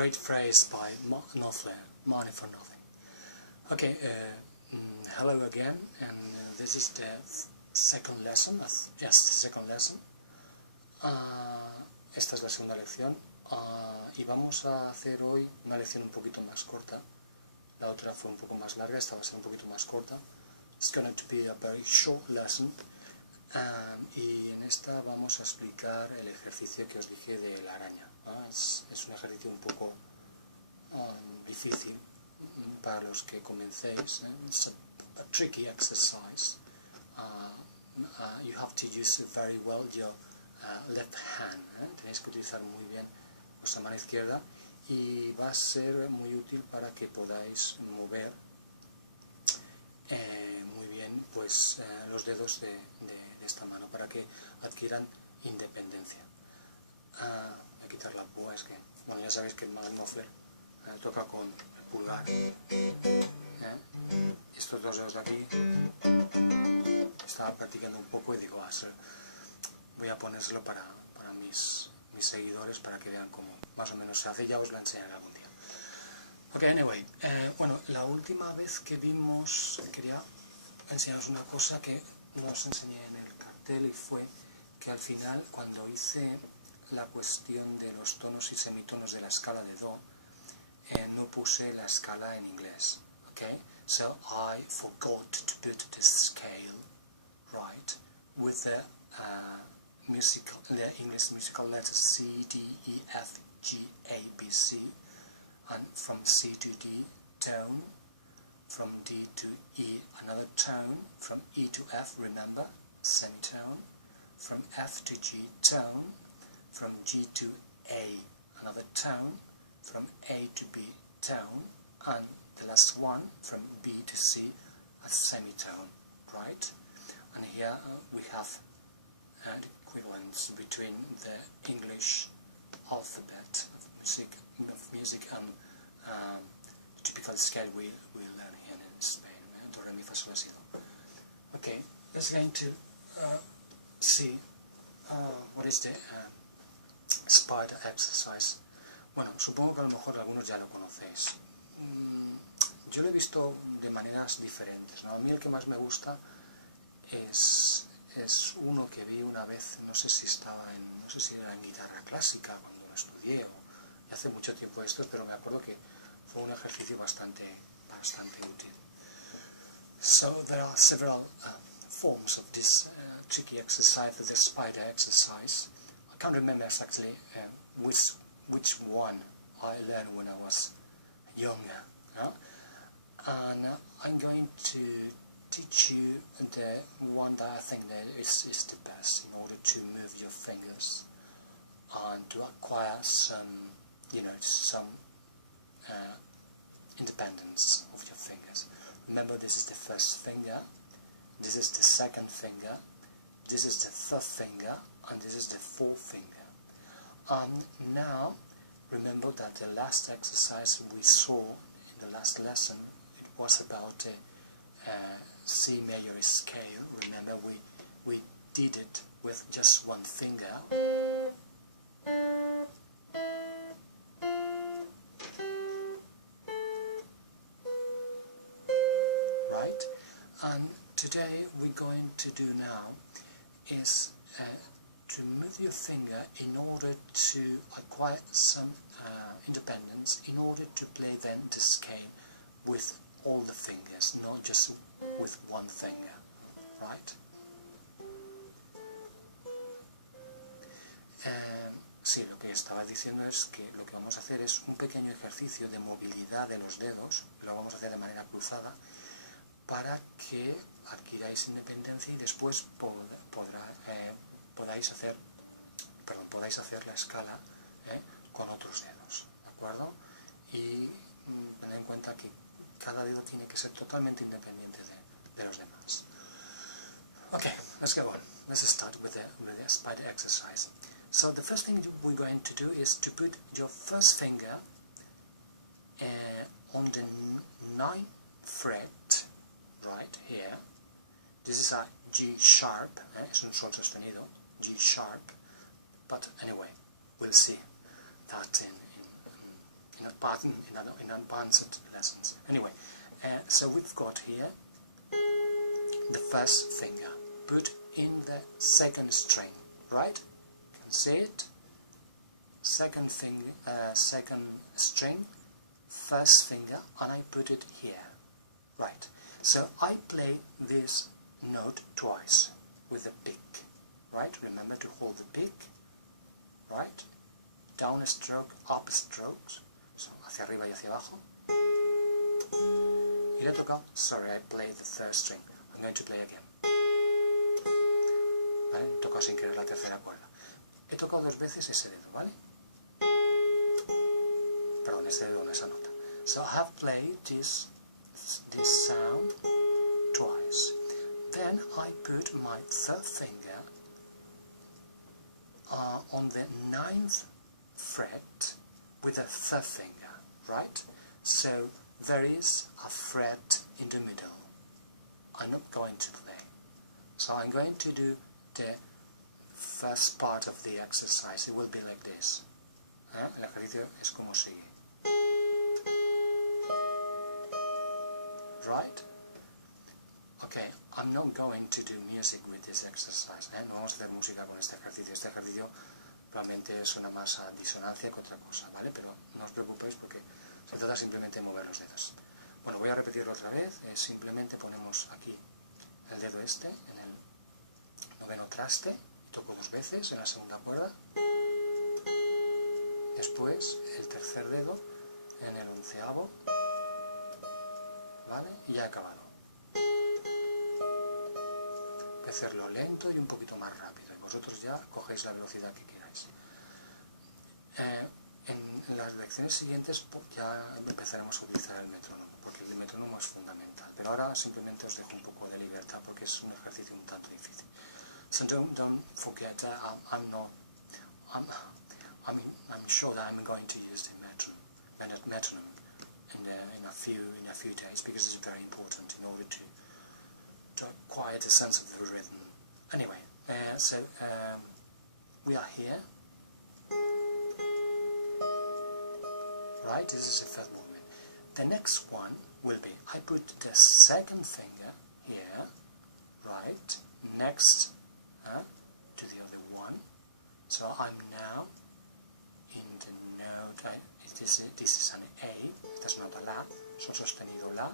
great phrase by Knopfler, money for nothing. Okay, hello again, and this is the second lesson, yes, the second lesson. Esta es la segunda lección, y vamos a hacer hoy una lección un poquito más corta. La otra fue un poco más larga, esta va a ser un poquito más corta. It's going to be a very short lesson. Y en esta vamos a explicar el ejercicio que os dije de la araña. Es un ejercicio un poco difícil para los que comencéis. It's a tricky exercise. You have to use very well your left hand. Tenéis que utilizar muy bien vuestra mano izquierda y va a ser muy útil para que podáis mover muy bien pues, los dedos de esta mano, para que adquieran independencia. Voy a quitar la púa, es que, bueno, ya sabéis que el Knopfler toca con el pulgar. Estos dos dedos de aquí, estaba practicando un poco y digo, voy a ponérselo para mis seguidores, para que vean cómo más o menos se hace, ya os lo enseñaré algún día. Ok, anyway, bueno, la última vez que vimos, quería enseñaros una cosa que no os enseñé en el cartel, y fue que al final, cuando hice la cuestión de los tonos y semitonos de la escala de Do, no puse la escala en inglés. Okay, so I forgot to put the scale right with the English musical letters C, D, E, F, G, A, B, C, and from C to D, tone, from D to E, another tone, from E to F, remember, semitone, from F to G, tone, from G to A, another tone, from A to B, tone, and the last one, from B to C, a semitone, right? And here we have the equivalence between the English alphabet of music and typical scale we learn here in Spain, do, re, mi, fa, sol, la, si, do. Okay, let's going to see what is the spider exercise. Bueno, supongo que a lo mejor algunos ya lo conocéis. Yo lo he visto de maneras diferentes, ¿no? A mí el que más me gusta es uno que vi una vez, no sé si era en guitarra clásica cuando lo estudié, y hace mucho tiempo esto, pero me acuerdo que fue un ejercicio bastante útil. So there are several forms of this tricky exercise, the spider exercise. I can't remember exactly which one I learned when I was younger. And I'm going to teach you the one that I think that is the best in order to move your fingers and to acquire some independence of your fingers. Remember, this is the first finger, this is the second finger, this is the third finger, and this is the fourth finger. And now, remember that the last exercise we saw in the last lesson, it was about C major scale. Remember, we did it with just one finger. Right? And today we're going to do now is to move your finger in order to acquire some independence, in order to play then the scale with all the fingers, not just with one finger, right? Sí, lo que estaba diciendo es que lo que vamos a hacer es un pequeño ejercicio de movilidad de los dedos, lo vamos a hacer de manera cruzada, para que adquiráis independencia y después podáis hacer la escala con otros dedos, ¿de acuerdo? Y tened en cuenta que cada dedo tiene que ser totalmente independiente de los demás. Okay, let's go on. Let's start with the spider exercise. So the first thing we're going to do is to put your first finger on the 9th fret, right here. This is a G sharp, es un sol sostenido, G sharp, but anyway, we'll see that pattern in advanced lessons. Anyway, so we've got here the first finger put in the second string, right? You can see it. Second finger, second string, first finger, and I put it here, right? So I play this note twice with the pick, right? Remember to hold the pick, right? Down stroke, up strokes, so hacia arriba y hacia abajo. Y le toca, sorry, I played the third string. I'm going to play again. ¿Vale? He tocado sin querer la tercera cuerda. He tocado dos veces ese dedo, ¿vale? Perdón, ese dedo, no, esa nota. So I have played this sound twice. Then I put my third finger on the 9th fret with the third finger, right? So there is a fret in the middle. I'm not going to play. So I'm going to do the first part of the exercise. It will be like this. El ejercicio es como sigue. Right? Okay, I'm not going to do music with this exercise. No vamos a hacer música con este ejercicio. Este ejercicio realmente suena más a disonancia que otra cosa, ¿vale? Pero no os preocupéis porque se trata simplemente de mover los dedos. Bueno, voy a repetirlo otra vez. Simplemente ponemos aquí el dedo este en el 9º traste. Toco dos veces en la segunda cuerda. Después el tercer dedo en el 11º. ¿Vale? Y ya he acabado. Voy a hacerlo lento y un poquito más rápido. Y vosotros ya cogéis la velocidad que queráis. En las lecciones siguientes ya empezaremos a utilizar el metrónomo, porque el metrónomo es fundamental. Pero ahora simplemente os dejo un poco de libertad porque es un ejercicio un tanto difícil. So don't forget, I'm sure that I'm going to use the metronome in a few days because it's very important in order to acquire the sense of the rhythm. Anyway, we are here. Right, this is the first movement. The next one will be, I put the second finger here, right, next to the other one. So I'm now in the note, this is an A, that's not a La, so sostenido La.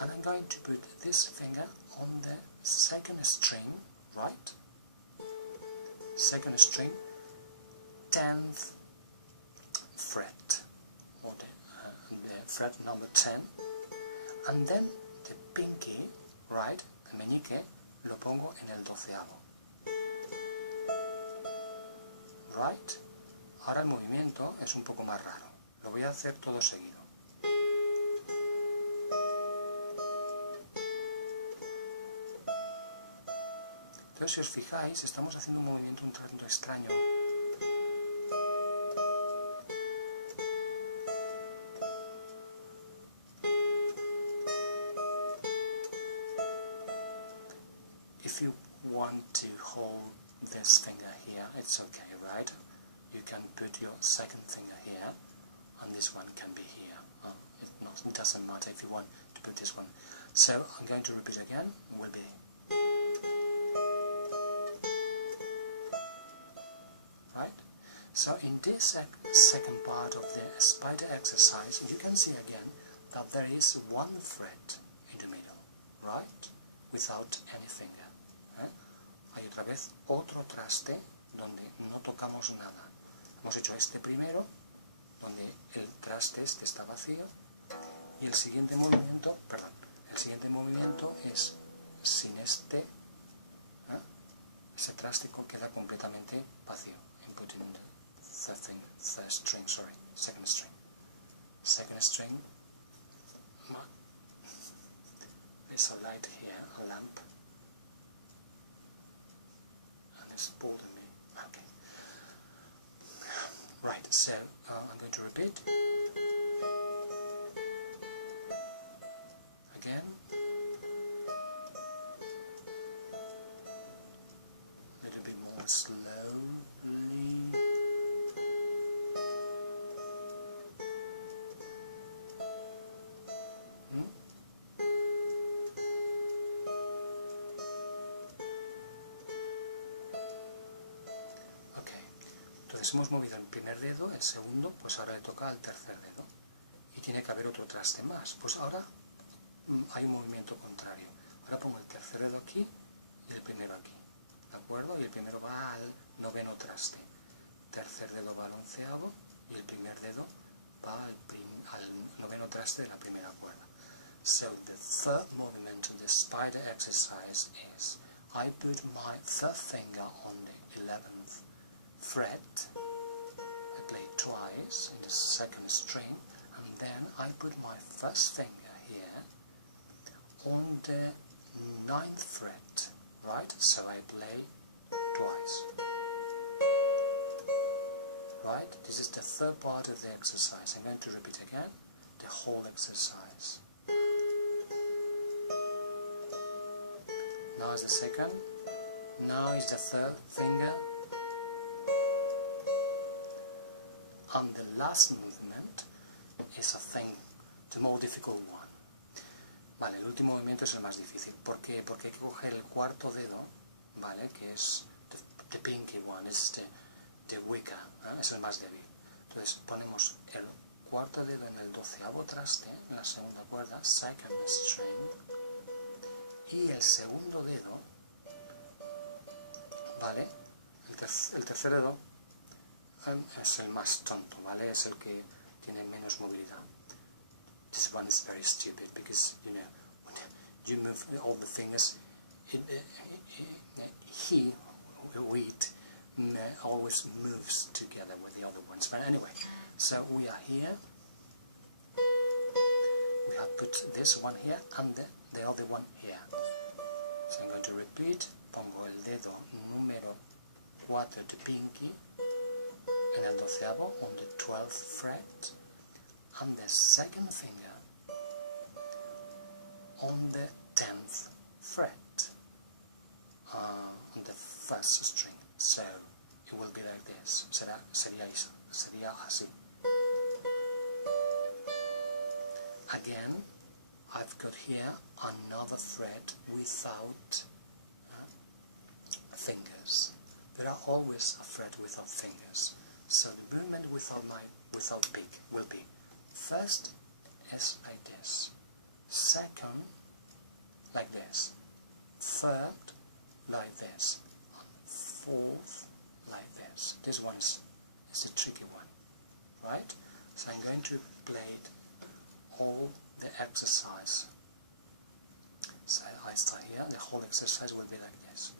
And I'm going to put this finger on the second string, right, second string, 10th fret, or the fret number 10, and then the pinky, right, el meñique, lo pongo en el 12º. Right? Ahora el movimiento es un poco más raro. Lo voy a hacer todo seguido. Entonces, si os fijáis, estamos haciendo un movimiento un tanto extraño. If you want to hold this finger here, it's okay, right? You can put your second finger here, and this one can be here. It doesn't matter if you want to put this one. So I'm going to repeat again. It will be right. So in this second part of the spider exercise, you can see again that there is one fret in the middle, right? Without any finger. Hay otra vez otro traste donde no tocamos nada. Hemos hecho este primero, donde el traste este está vacío, y el siguiente movimiento, es sin este, ese traste queda completamente vacío. Input in second string. There's a light here, a lamp. Bothering me. Okay. Right, so I'm going to repeat. Again. A little bit more slowly. pues hemos movido el primer dedo, el segundo, pues ahora le toca al tercer dedo. Y tiene que haber otro traste más. Pues ahora hay un movimiento contrario. Ahora pongo el tercer dedo aquí y el primero aquí. ¿De acuerdo? Y el primero va al noveno traste. Tercer dedo va al onceavo y el primer dedo va al noveno traste de la primera cuerda. So the third movement of the spider exercise is I put my third finger on the 11th fret, I play twice in the second string, and then I put my first finger here on the 9th fret, right? So I play twice. Right? This is the third part of the exercise. I'm going to repeat again the whole exercise. Now is the second. Now is the third finger. And the last movement is the more difficult one. Vale, el último movimiento es el más difícil. ¿Por qué? Porque hay que coger el cuarto dedo, ¿vale? Que es the pinky one, es the weaker, ¿eh? Es el más débil. Entonces ponemos el cuarto dedo en el 12avo traste, en la segunda cuerda, second string, y el segundo dedo, ¿vale? El tercer dedo es el más tonto, ¿vale? Es el que tiene menos movilidad. This one is very stupid because, you know, when you move all the fingers, it always moves together with the other ones. But anyway, so we are here. We have put this one here and the other one here. So I'm going to repeat. Pongo el dedo número 4 de pinky en el 12avo on the 12th fret, and the second finger on the 10th fret on the first string. So it will be like this. Sería así. Again, I've got here another fret without fingers. There are always a fret without fingers. So the movement without beak will be first is like this, second like this, third like this, fourth like this. This one is the tricky one, right? So I'm going to play it all the exercise. So I start here, the whole exercise will be like this.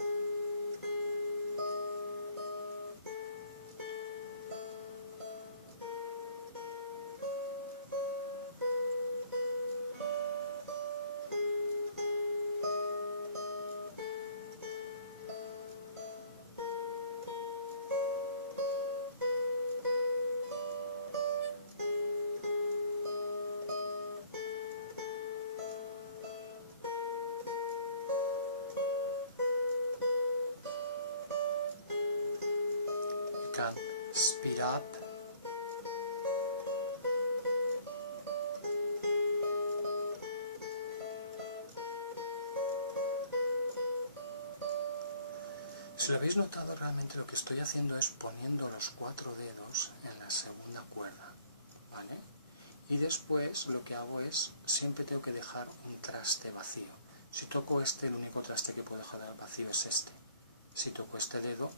Can speed up. Si lo habéis notado, realmente lo que estoy haciendo es poniendo los 4 dedos en la segunda cuerda, ¿vale? Y después lo que hago es, siempre tengo que dejar un traste vacío. Si toco este, el único traste que puedo dejar vacío es este. Si toco este dedo,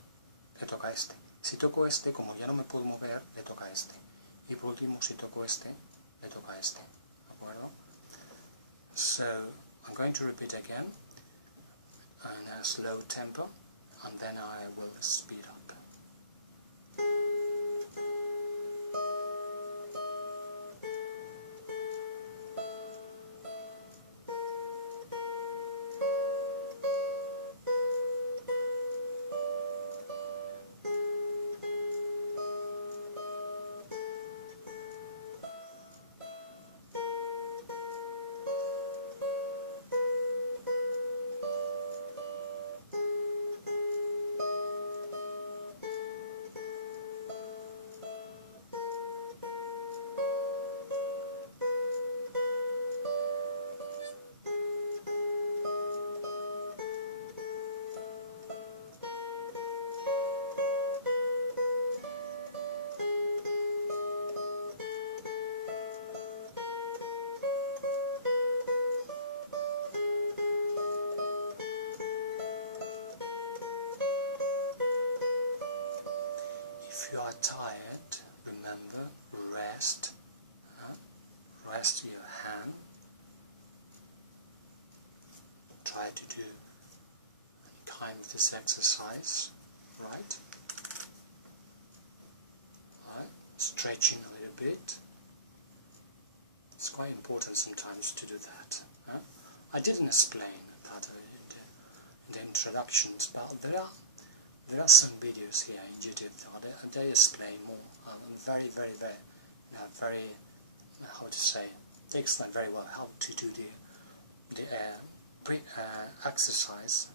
le toca este. Si toco este, como ya no me puedo mover, le toca este. Y por último, si toco este, le toca este. ¿De acuerdo? So, I'm going to repeat again in a slow tempo, and then I will speed up. If you are tired, remember, rest. Rest your hand. Try to do kind of this exercise, right? Stretching a little bit. It's quite important sometimes to do that. I didn't explain that in the introductions, but there are some videos here in YouTube that they explain more. Very, how to say, they explain very well how to do the exercise,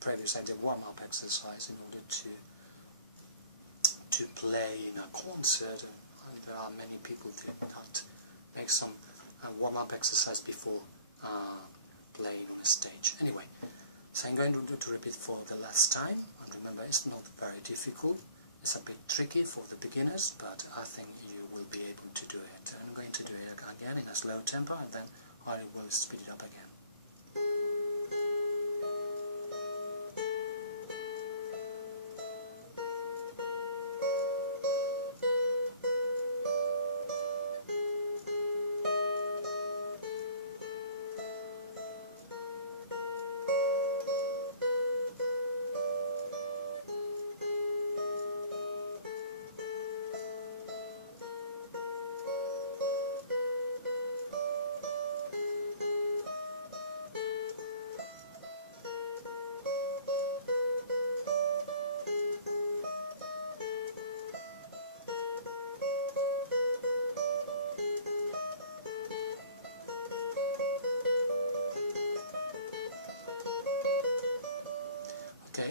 the warm-up exercise in order to play in a concert. There are many people that make some warm-up exercise before playing on a stage. Anyway, so I'm going to repeat for the last time. And remember, it's not very difficult. It's a bit tricky for the beginners, but I think you will be able to do it. I'm going to do it again in a slow tempo, and then I will speed it up again.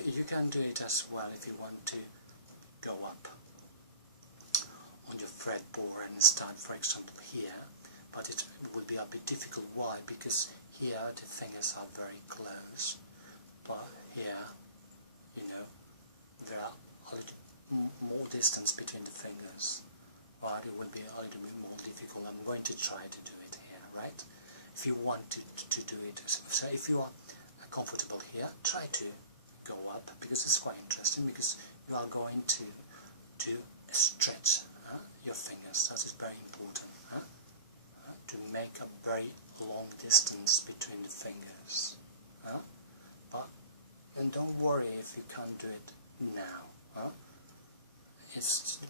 You can do it as well if you want to go up on your fretboard and start, for example, here, but it will be a bit difficult. Why? Because here the fingers are very close, but here, you know, there are a little more distance between the fingers, but it will be a little bit more difficult. I'm going to try to do it here, right? If you want to do it, so if you are comfortable here, try to go up, because it's quite interesting, because you are going to stretch your fingers. That is very important, to make a very long distance between the fingers. But and don't worry if you can't do it now.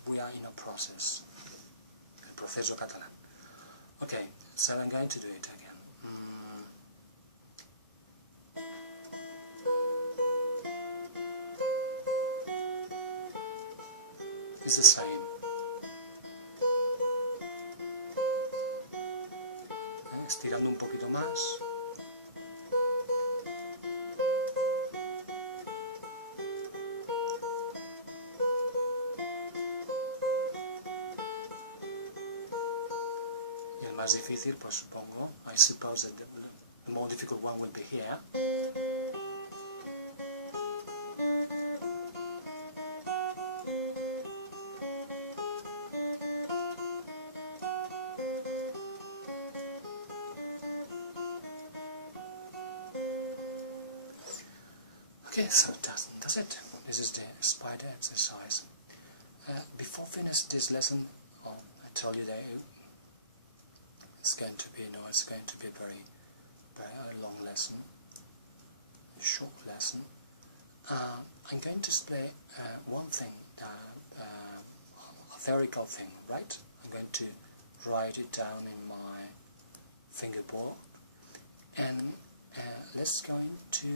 We are in a process. El proceso catalán. Okay, so I'm going to do it again. It's the same. Estirando un poquito más. Y el más difícil, pues supongo, I suppose that the more difficult one will be here. Okay, so that's it. This is the spider exercise. Before finish this lesson, I told you that it's going to be, it's going to be a very long lesson, a short lesson. I'm going to display one thing, a theoretical thing, right? I'm going to write it down in my fingerboard, and let's go into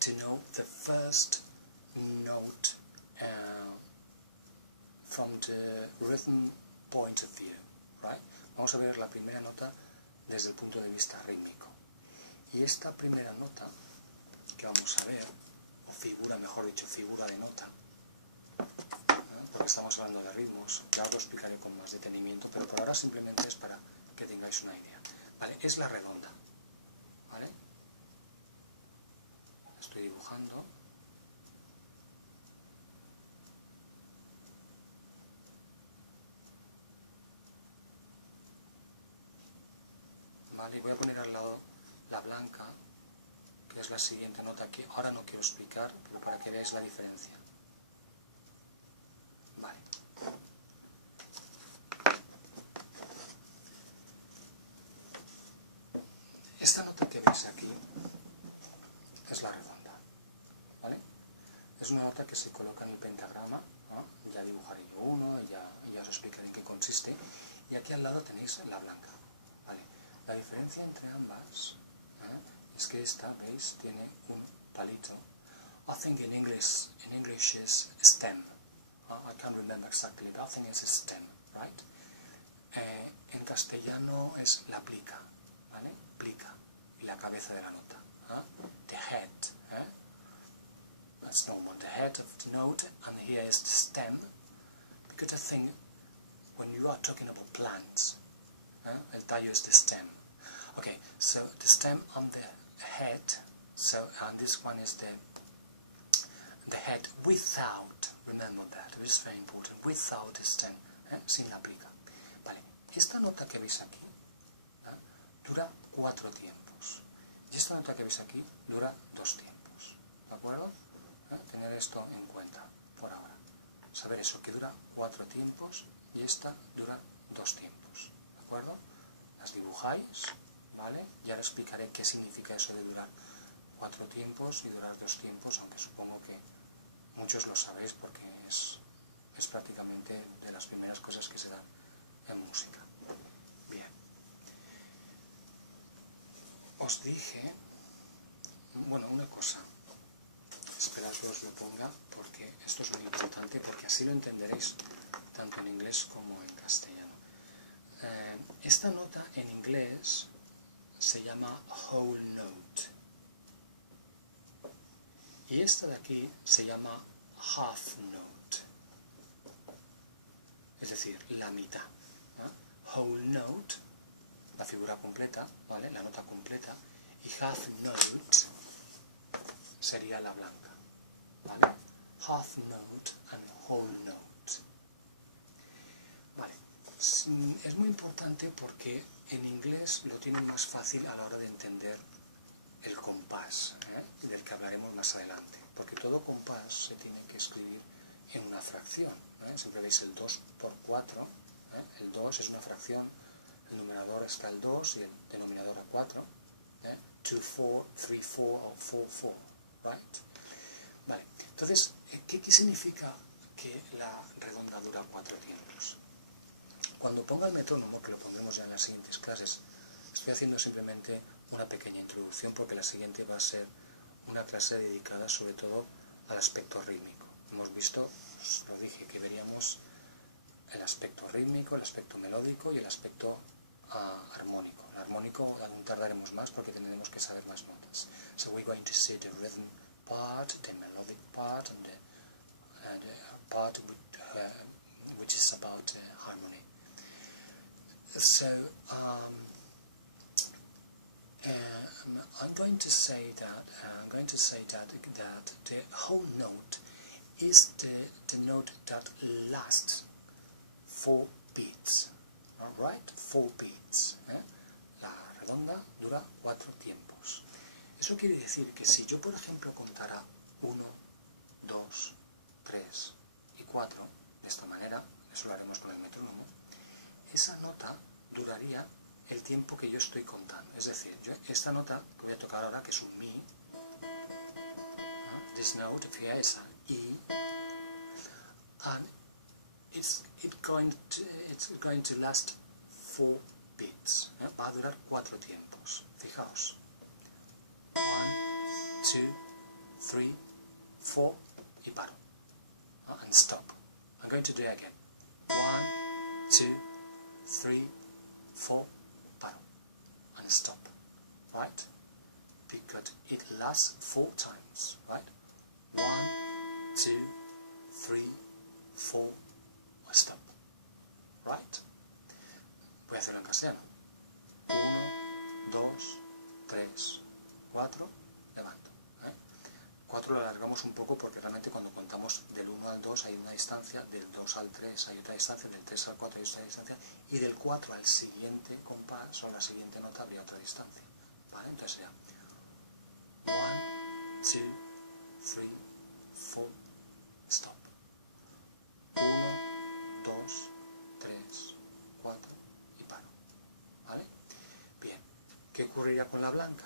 to know the first note from the rhythm point of view, right? Vamos a ver la primera nota desde el punto de vista rítmico. Y esta primera nota que vamos a ver, o figura, mejor dicho, figura de nota, porque estamos hablando de ritmos, ya os lo explicaré con más detenimiento, pero por ahora simplemente es para que tengáis una idea. Vale, es la redonda, ¿vale? Estoy dibujando. Vale, y voy a poner al lado la blanca, que es la siguiente nota que ahora no quiero explicar, pero para que veáis la diferencia. Es una nota que se coloca en el pentagrama, ¿no? Ya dibujaré yo uno, y ya os explicaré en qué consiste. Y aquí al lado tenéis la blanca, ¿vale? La diferencia entre ambas es que esta, ¿veis? Tiene un palito. I think in English is stem. I can't remember exactly, but I think it's a stem, right? En castellano es la plica, ¿vale? Plica, y la cabeza de la nota. The head, that's normal, the head of the note, and here is the stem, because I think when you are talking about plants, el tallo is the stem. Okay, so the stem on the head, so and this one is the head without, remember that, it is very important, without the stem, sin la plica. Vale, esta nota que veis aquí dura 4 tiempos, y esta nota que veis aquí dura 2 tiempos, ¿de acuerdo? Tener esto en cuenta por ahora, saber eso, que dura 4 tiempos y esta dura 2 tiempos, ¿de acuerdo? Las dibujáis, ¿vale? Ya les explicaré qué significa eso de durar 4 tiempos y durar 2 tiempos, aunque supongo que muchos lo sabéis porque es prácticamente de las primeras cosas que se dan en música. Bien. Os dije, bueno, una cosa, esperad que os lo ponga porque esto es muy importante porque así lo entenderéis tanto en inglés como en castellano. Esta nota en inglés se llama whole note y esta de aquí se llama half note, es decir, la mitad, ¿no? Whole note, la figura completa, ¿vale? La nota completa, y half note sería la blanca, ¿vale? Half note and whole note. Vale, es muy importante porque en inglés lo tienen más fácil a la hora de entender el compás, del que hablaremos más adelante, porque todo compás se tiene que escribir en una fracción, siempre veis el 2 por 4, el 2 es una fracción, el numerador está el 2 y el denominador a 4, 2, 4, 3, 4 o 4, 4, right? Vale, entonces, ¿qué significa que la redonda dura 4 tiempos? Cuando ponga el metrónomo, que lo pondremos ya en las siguientes clases, estoy haciendo simplemente una pequeña introducción porque la siguiente va a ser una clase dedicada sobre todo al aspecto rítmico. Hemos visto, os lo dije, que veríamos el aspecto rítmico, el aspecto melódico y el aspecto armónico. El armónico aún tardaremos más porque tendremos que saber más notas. So we're going to see the rhythm part, the melodic part, and the part which is about harmony. So I'm going to say that the whole note is the note that lasts 4 beats. All right, 4 beats. La redonda dura 4 tiempos. Eso quiere decir que si yo, por ejemplo, contara 1, 2, 3 y 4 de esta manera, eso lo haremos con el metrónomo, esa nota duraría el tiempo que yo estoy contando. Es decir, yo esta nota que voy a tocar ahora, que es un mi, this note here is an E, and it's going to last 4 beats. Va a durar 4 tiempos. Fijaos. 1, 2, 3, 4 y paro. And stop. I'm going to do it again. 1, 2, 3, 4, paro. And stop. Right? Because it lasts 4 times. Right? 1, 2, 3, 4, stop. Right? Voy a hacerlo en castellano. 1, 2, 3, 4, levanto. 4 lo alargamos un poco porque realmente cuando contamos del 1 al 2 hay una distancia, del 2 al 3 hay otra distancia, del 3 al 4 hay otra distancia, y del 4 al siguiente compás o la siguiente nota habría otra distancia. ¿Vale? Entonces sería 1, 2, 3, 4, stop. 1, 2, 3, 4 y paro. ¿Vale? Bien. ¿Qué ocurriría con la blanca?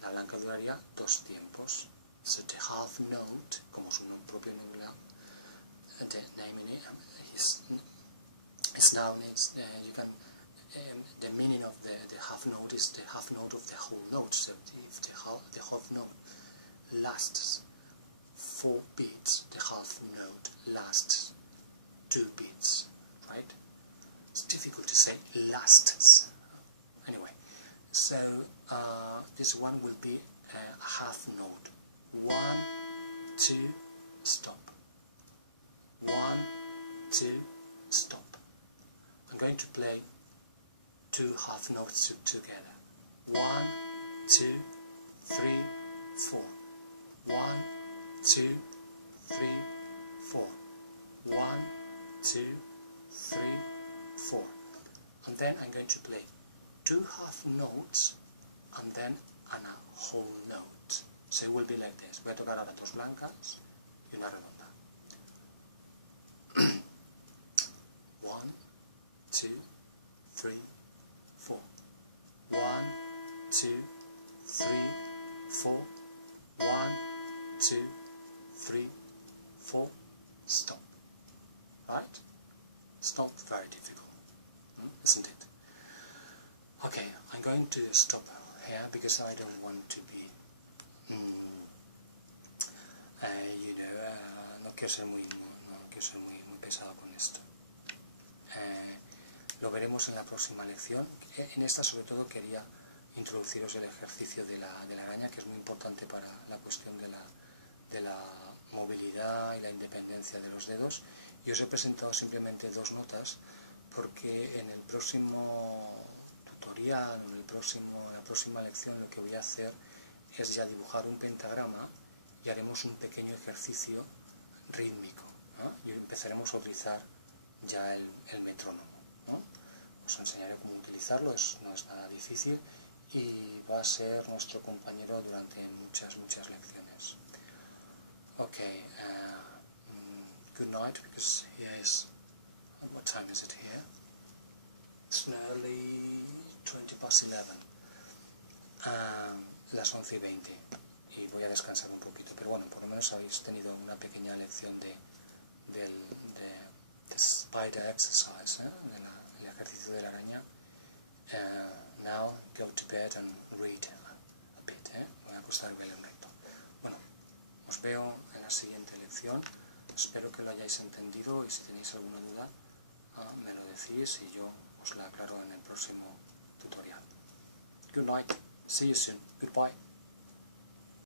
La blanca duraría 2 tiempos. So the half note, como su propio nombre, the name in it, his noun is, you can, the meaning of the half note is the half note of the whole note. So if the half note lasts 4 beats, the half note lasts 2 beats, right? It's difficult to say lasts. Anyway, so this one will be a half note. 1, 2, stop. 1, 2, stop. I'm going to play 2 half notes together. 1, 2, 3, 4. 1, 2, 3, 4. 1, 2, 3, 4. And then I'm going to play 2 half notes and then a whole note. So it will be like this. Voy a tocar ahora 2 blancas y una redonda. 1, 2, 3, 4. 1, 2, 3, 4. 1, 2, 3, 4. Stop. Right? Stop, very difficult, isn't it? Okay, I'm going to stop here because I don't want to be, no quiero ser muy pesado con esto. Lo veremos en la próxima lección. En esta sobre todo quería introduciros el ejercicio de la araña, que es muy importante para la cuestión de la movilidad y la independencia de los dedos. Y os he presentado simplemente 2 notas porque en el próximo tutorial, en la próxima lección, lo que voy a hacer es ya dibujar un pentagrama y haremos un pequeño ejercicio rítmico, ¿no? Y empezaremos a utilizar ya el metrónomo, ¿no? Os enseñaré cómo utilizarlo, no es nada difícil y va a ser nuestro compañero durante muchas lecciones. Okay, good night, because here is, what time is it here? It's nearly 20 past 11. Las 11:20 y voy a descansar un poquito, pero bueno, por lo menos habéis tenido una pequeña lección de spider exercise, del ejercicio de la araña. Now go to bed and read a bit, voy a acostarme un rato. Bueno, os veo en la siguiente lección, espero que lo hayáis entendido y si tenéis alguna duda me lo decís y yo os la aclaro en el próximo tutorial. Good night, see you soon, goodbye.